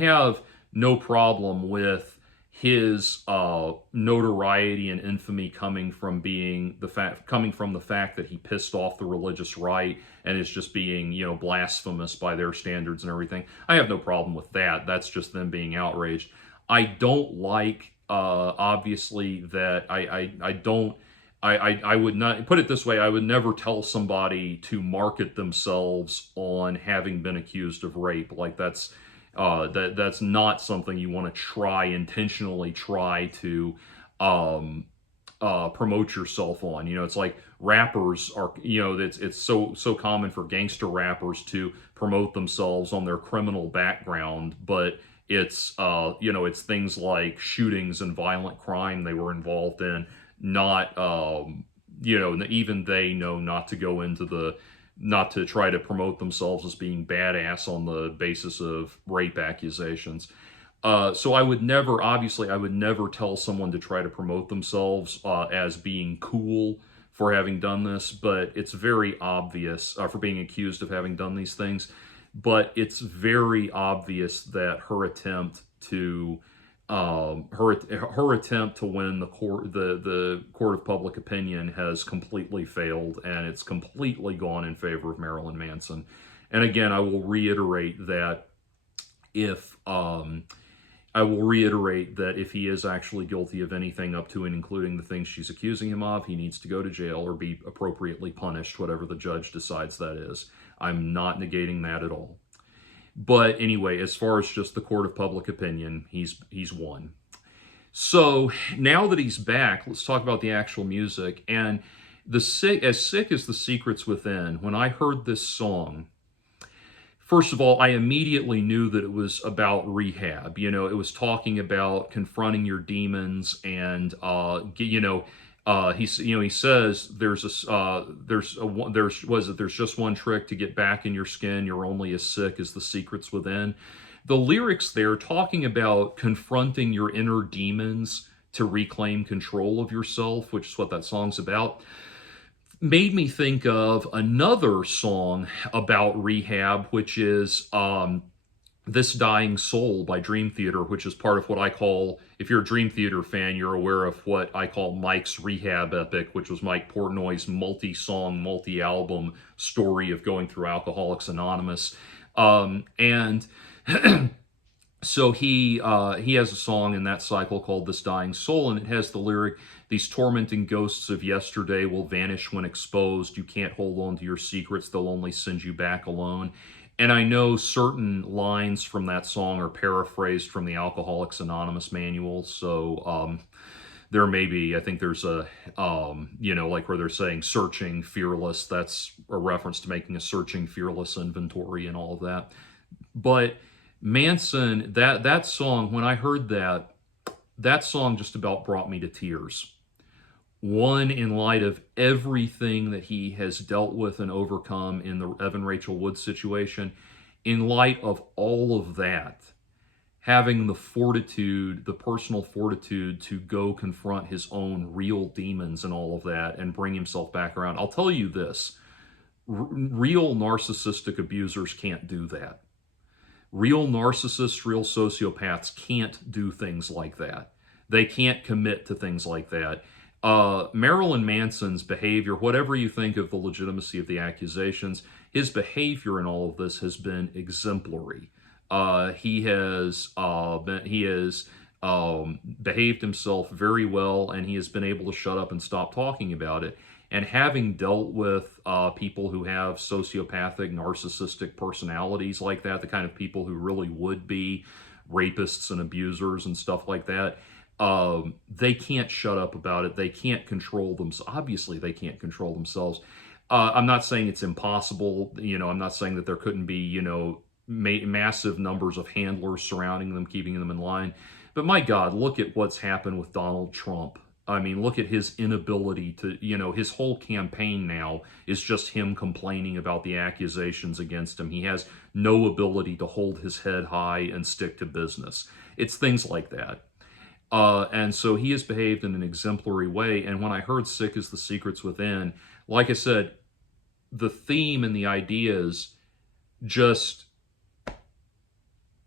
have no problem with his notoriety and infamy coming from the fact that he pissed off the religious right and is just being, blasphemous by their standards and everything. I have no problem with that. That's just them being outraged. I don't like, obviously, that I don't. I would not put it this way. I would never tell somebody to market themselves on having been accused of rape. Like that's not something you want to intentionally try to promote yourself on. It's like rappers are, it's so common for gangster rappers to promote themselves on their criminal background, but it's things like shootings and violent crime they were involved in, not, even they know not to go into not to try to promote themselves as being badass on the basis of rape accusations. So obviously, I would never tell someone to try to promote themselves as being cool for having done this, but it's very obvious, for being accused of having done these things. But it's very obvious that her attempt to win the court of public opinion has completely failed, and it's completely gone in favor of Marilyn Manson. And again, I will reiterate that if he is actually guilty of anything up to and including the things she's accusing him of, he needs to go to jail or be appropriately punished, whatever the judge decides that is. I'm not negating that at all. But anyway, as far as just the court of public opinion, he's won. So now that he's back, let's talk about the actual music. And as sick as the secrets within, when I heard this song, first of all, I immediately knew that it was about rehab. It was talking about confronting your demons, and he says there's just one trick to get back in your skin. You're only as sick as the secrets within. The lyrics there talking about confronting your inner demons to reclaim control of yourself, which is what that song's about, made me think of another song about rehab, which is This Dying Soul by Dream Theater, which is part of what I call, if you're a Dream Theater fan, you're aware of what I call Mike's rehab epic, which was Mike Portnoy's multi-song, multi-album story of going through Alcoholics Anonymous. And so he has a song in that cycle called This Dying Soul, and it has the lyric, "These tormenting ghosts of yesterday will vanish when exposed. You can't hold on to your secrets. They'll only send you back alone." And I know certain lines from that song are paraphrased from the Alcoholics Anonymous manual. So there may be, I think there's a, like where they're saying searching fearless. That's a reference to making a searching fearless inventory and all of that. But Manson, that song, when I heard that song just about brought me to tears. One, in light of everything that he has dealt with and overcome in the Evan Rachel Wood situation, in light of all of that, having the personal fortitude to go confront his own real demons and all of that and bring himself back around. I'll tell you this, real narcissistic abusers can't do that. Real narcissists, real sociopaths can't do things like that. They can't commit to things like that. Marilyn Manson's behavior, whatever you think of the legitimacy of the accusations, his behavior in all of this has been exemplary. He has behaved himself very well, and he has been able to shut up and stop talking about it. And having dealt with people who have sociopathic, narcissistic personalities like that, the kind of people who really would be rapists and abusers and stuff like that, they can't shut up about it. They can't control them. Obviously, they can't control themselves. I'm not saying it's impossible. I'm not saying that there couldn't be, massive numbers of handlers surrounding them, keeping them in line. But my God, look at what's happened with Donald Trump. I mean, look at his inability to, his whole campaign now is just him complaining about the accusations against him. He has no ability to hold his head high and stick to business. It's things like that. And so he has behaved in an exemplary way. And when I heard Sick as the Secrets Within, like I said, the theme and the ideas just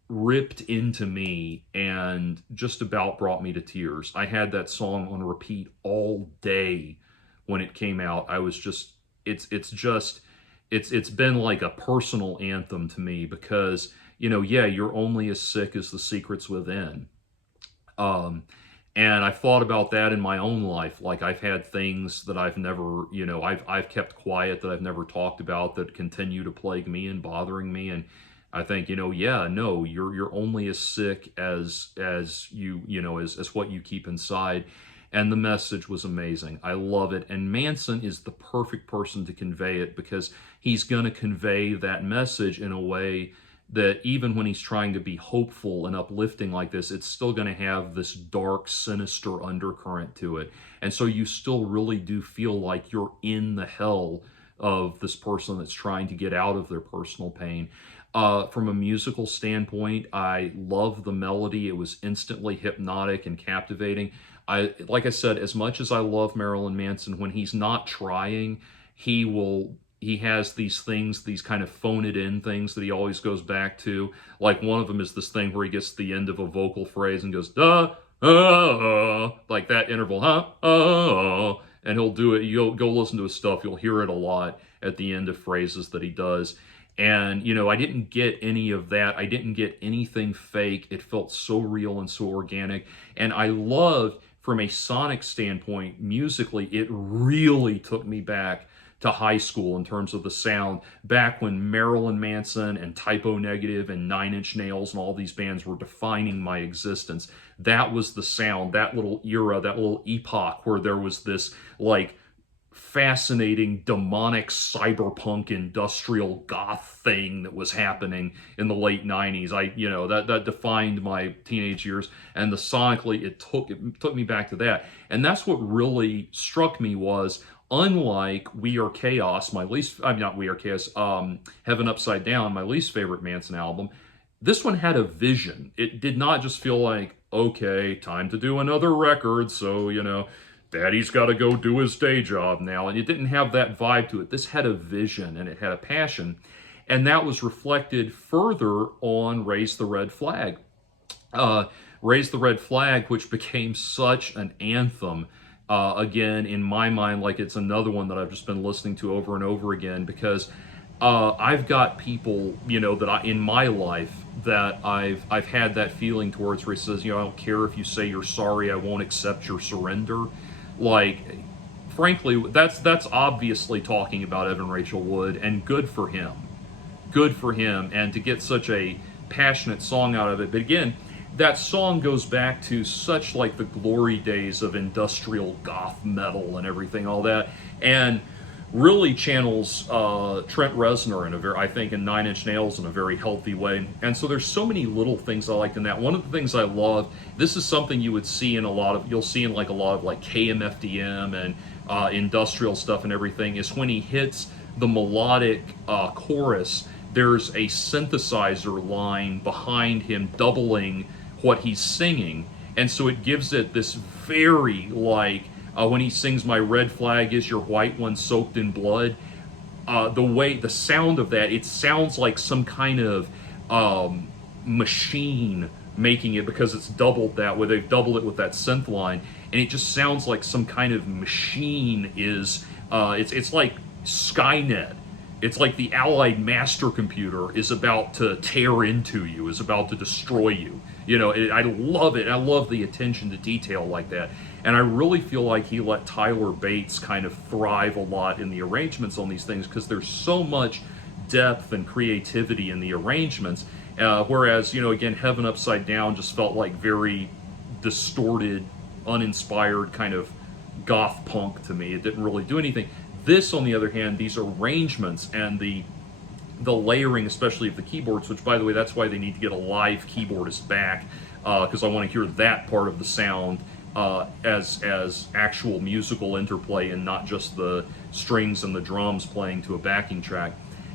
ripped into me and just about brought me to tears. I had that song on repeat all day when it came out. I was just it's just it's been like a personal anthem to me because, yeah, you're only as sick as the secrets within. Um, and I've thought about that in my own life. Like I've had things that I've never, I've kept quiet that I've never talked about that continue to plague me and bothering me. And I think, yeah, no, you're only as sick as you, as what you keep inside. And the message was amazing. I love it. And Manson is the perfect person to convey it because he's going to convey that message in a way that even when he's trying to be hopeful and uplifting like this, it's still going to have this dark, sinister undercurrent to it. And so you still really do feel like you're in the hell of this person that's trying to get out of their personal pain. From a musical standpoint, I love the melody. It was instantly hypnotic and captivating. Like I said, as much as I love Marilyn Manson, when he's not trying, he has these things, these kind of phone it in things that he always goes back to. Like one of them is this thing where he gets to the end of a vocal phrase and goes, duh, like that interval, and he'll do it. You'll go listen to his stuff. You'll hear it a lot at the end of phrases that he does. And, I didn't get any of that. I didn't get anything fake. It felt so real and so organic. And I loved, from a sonic standpoint, musically, it really took me back to high school in terms of the sound, back when Marilyn Manson and Typo Negative and Nine Inch Nails and all these bands were defining my existence. That was the sound, that little era, that little epoch where there was this like fascinating demonic cyberpunk industrial goth thing that was happening in the late 90s. That defined my teenage years, and the sonically it took me back to that. And that's what really struck me was, unlike We Are Chaos, not We Are Chaos, Heaven Upside Down, my least favorite Manson album, this one had a vision. It did not just feel like, okay, time to do another record, so, Daddy's got to go do his day job now. And it didn't have that vibe to it. This had a vision and it had a passion. And that was reflected further on Raise the Red Flag. Raise the Red Flag, which became such an anthem. Again, in my mind, like it's another one that I've just been listening to over and over again because I've got people, in my life that I've had that feeling towards where he says, I don't care if you say you're sorry, I won't accept your surrender. Like, frankly, that's obviously talking about Evan Rachel Wood, and good for him. Good for him, and to get such a passionate song out of it. But again, that song goes back to such like the glory days of industrial goth metal and everything, all that, and really channels Trent Reznor I think in Nine Inch Nails in a very healthy way. And so there's so many little things I liked in that. One of the things I love, this is something you'll see in like a lot of like KMFDM and industrial stuff and everything, is when he hits the melodic chorus, there's a synthesizer line behind him doubling what he's singing. And so it gives it this very like, when he sings "My red flag is your white one soaked in blood," the sound of that, it sounds like some kind of machine making it, because it's doubled that way. They've doubled it with that synth line, and it just sounds like some kind of machine is. It's like Skynet. It's like the Allied master computer is about to tear into you, is about to destroy you. I love it. I love the attention to detail like that. And I really feel like he let Tyler Bates kind of thrive a lot in the arrangements on these things, because there's so much depth and creativity in the arrangements. Whereas, again, Heaven Upside Down just felt like very distorted, uninspired kind of goth punk to me. It didn't really do anything. This, on the other hand, these arrangements and the layering, especially of the keyboards, which, by the way, that's why they need to get a live keyboardist back, because I want to hear that part of the sound as actual musical interplay and not just the strings and the drums playing to a backing track.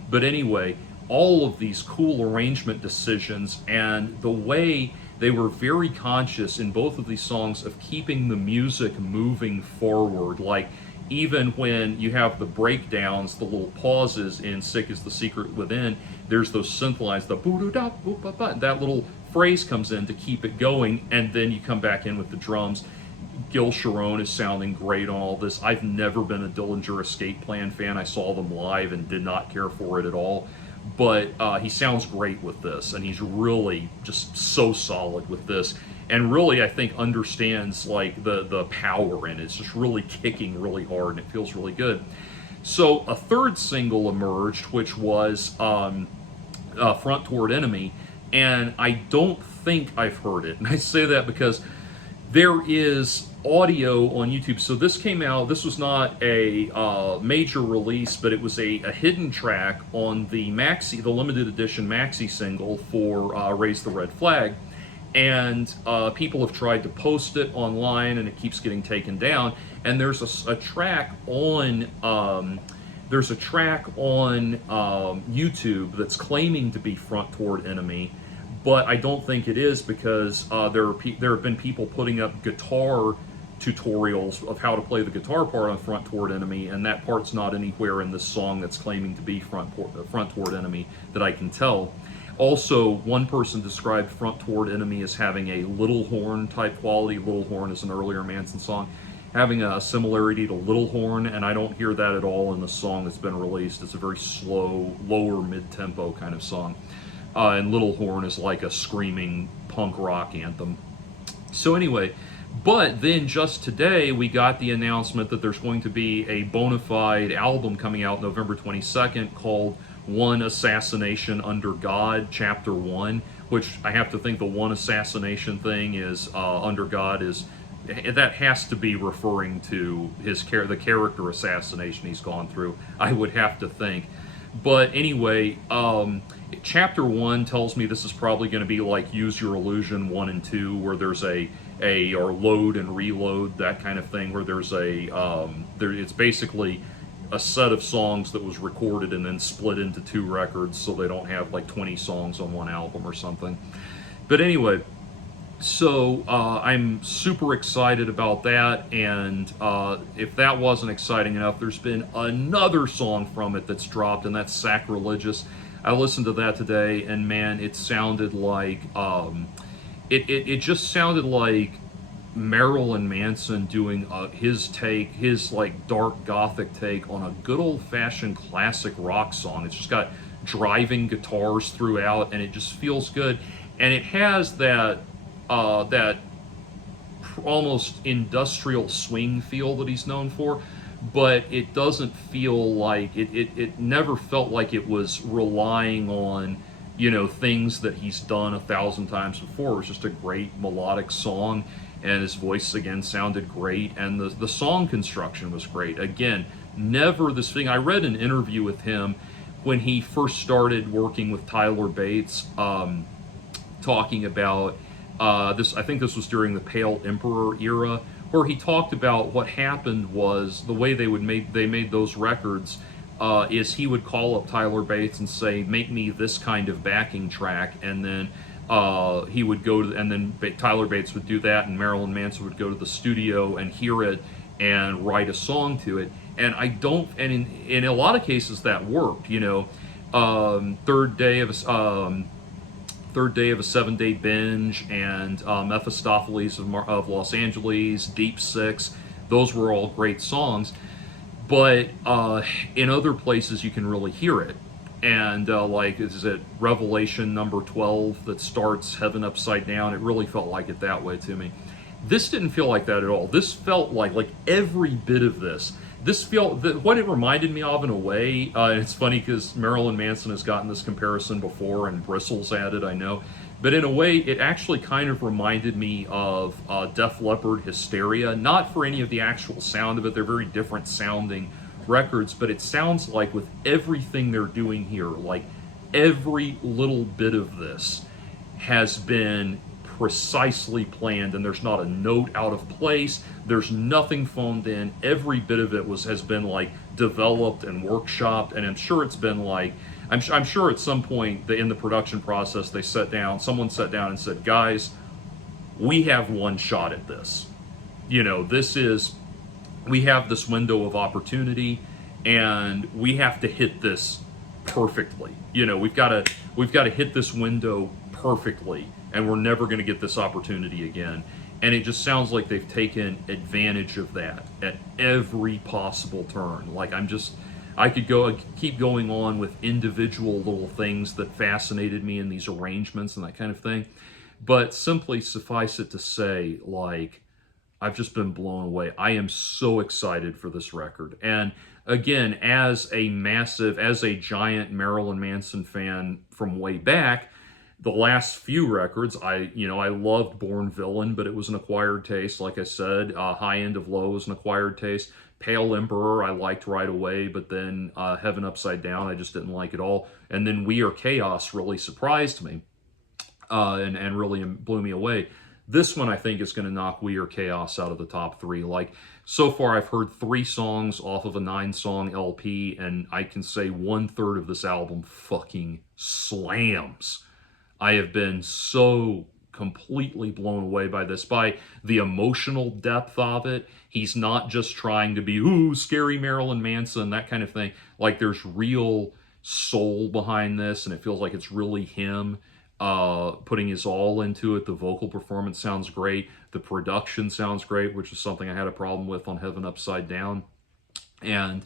But anyway, all of these cool arrangement decisions and the way they were very conscious in both of these songs of keeping the music moving forward. Like, even when you have the breakdowns, the little pauses in Sick is the Secret Within, there's those synth lines, the boo-doo-da, boo-ba-ba, that little phrase comes in to keep it going, and then you come back in with the drums. Gil Sharon is sounding great on all this. I've never been a Dillinger Escape Plan fan. I saw them live and did not care for it at all. But he sounds great with this, and he's really just so solid with this. And really, I think, understands like the power in it. It's just really kicking really hard, and it feels really good. So a third single emerged, which was Front Toward Enemy, and I don't think I've heard it. And I say that because there is audio on YouTube. So this came out, this was not a major release, but it was a hidden track on the maxi, the limited edition maxi single for Raise the Red Flag. And people have tried to post it online, and it keeps getting taken down. And there's a track on YouTube that's claiming to be Front Toward Enemy, but I don't think it is, because there have been people putting up guitar tutorials of how to play the guitar part on Front Toward Enemy, and that part's not anywhere in this song that's claiming to be Front Toward Enemy that I can tell. Also, one person described Front Toward Enemy as having a Little Horn type quality. Little Horn is an earlier Manson song, having a similarity to Little Horn, and I don't hear that at all in the song that's been released. It's a very slow, lower mid-tempo kind of song. And Little Horn is like a screaming punk rock anthem. So anyway, but then just today we got the announcement that there's going to be a bona fide album coming out November 22nd called One Assassination Under God, Chapter 1, which I have to think the one assassination thing is under God is, that has to be referring to the character assassination he's gone through, I would have to think. But anyway, Chapter 1 tells me this is probably going to be like Use Your Illusion 1 and 2, where there's or Load and Reload, that kind of thing, where there's it's basically a set of songs that was recorded and then split into 2 records, so they don't have like 20 songs on one album or something. But anyway, so I'm super excited about that, and if that wasn't exciting enough, there's been another song from it that's dropped, and that's Sacrilegious. I listened to that today, and man, it sounded like it just sounded like Marilyn Manson doing his like dark gothic take on a good old-fashioned classic rock song. It's just got driving guitars throughout, and it just feels good, and it has that almost industrial swing feel that he's known for, but it doesn't feel like it never felt like it was relying on things that he's done 1,000 times before. It was just a great melodic song, and his voice again sounded great, and the song construction was great. Again, never this thing. I read an interview with him when he first started working with Tyler Bates, talking about this. I think this was during the Pale Emperor era, where he talked about what happened was the way they made those records is he would call up Tyler Bates and say, make me this kind of backing track, and then he would go to, and then Tyler Bates would do that, and Marilyn Manson would go to the studio and hear it and write a song to it. And in a lot of cases that worked. Third Day of a 7-Day Binge, and Mephistopheles of Los Angeles, Deep Six, those were all great songs. But in other places you can really hear it. And like, is it Revelation number 12 that starts Heaven Upside Down? It really felt like it that way to me. This didn't feel like that at all. This felt like every bit of this. What it reminded me of in a way, it's funny because Marilyn Manson has gotten this comparison before and bristles at it, I know. But in a way, it actually kind of reminded me of Def Leppard Hysteria. Not for any of the actual sound of it. They're very different sounding records, but it sounds like with everything they're doing here, like every little bit of this has been precisely planned, and there's not a note out of place. There's nothing phoned in. Every bit of it has been like developed and workshopped, and I'm sure it's been like, I'm sure at some point in the production process someone sat down and said, guys, we have one shot at this. This is we have this window of opportunity, and we have to hit this perfectly. You know, we've got to hit this window perfectly, and we're never going to get this opportunity again. And it just sounds like they've taken advantage of that at every possible turn. Like, I could keep going on with individual little things that fascinated me in these arrangements and that kind of thing, but simply suffice it to say, like, I've just been blown away. I am so excited for this record. And again, as a giant Marilyn Manson fan from way back, the last few records, I loved Born Villain, but it was an acquired taste. Like I said, High End of Low was an acquired taste. Pale Emperor I liked right away, but then Heaven Upside Down I just didn't like at all. And then We Are Chaos really surprised me, and really blew me away. This one I think is going to knock We Are Chaos out of the top three. Like, so far I've heard 3 songs off of a 9-song LP, and I can say 1/3 of this album fucking slams. I have been so completely blown away by this, by the emotional depth of it. He's not just trying to be, ooh, scary Marilyn Manson, that kind of thing. Like, there's real soul behind this, and it feels like it's really him putting his all into it. The vocal performance sounds great. The production sounds great, which is something I had a problem with on Heaven Upside Down. And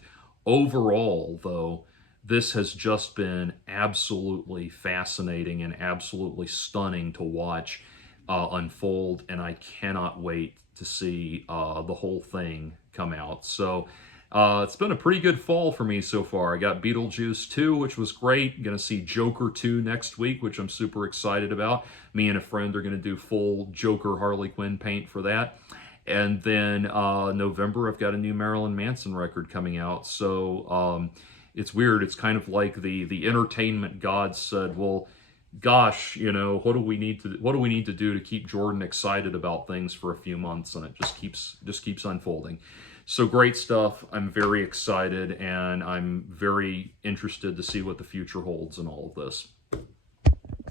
overall, though, this has just been absolutely fascinating and absolutely stunning to watch unfold, and I cannot wait to see the whole thing come out. So it's been a pretty good fall for me so far. I got Beetlejuice 2, which was great. Going to see Joker 2 next week, which I'm super excited about. Me and a friend are going to do full Joker Harley Quinn paint for that. And then November, I've got a new Marilyn Manson record coming out. So it's weird. It's kind of like the entertainment gods said, well, gosh, what do we need to do to keep Jordan excited about things for a few months? And it just keeps unfolding. So great stuff. I'm very excited, and I'm very interested to see what the future holds in all of this.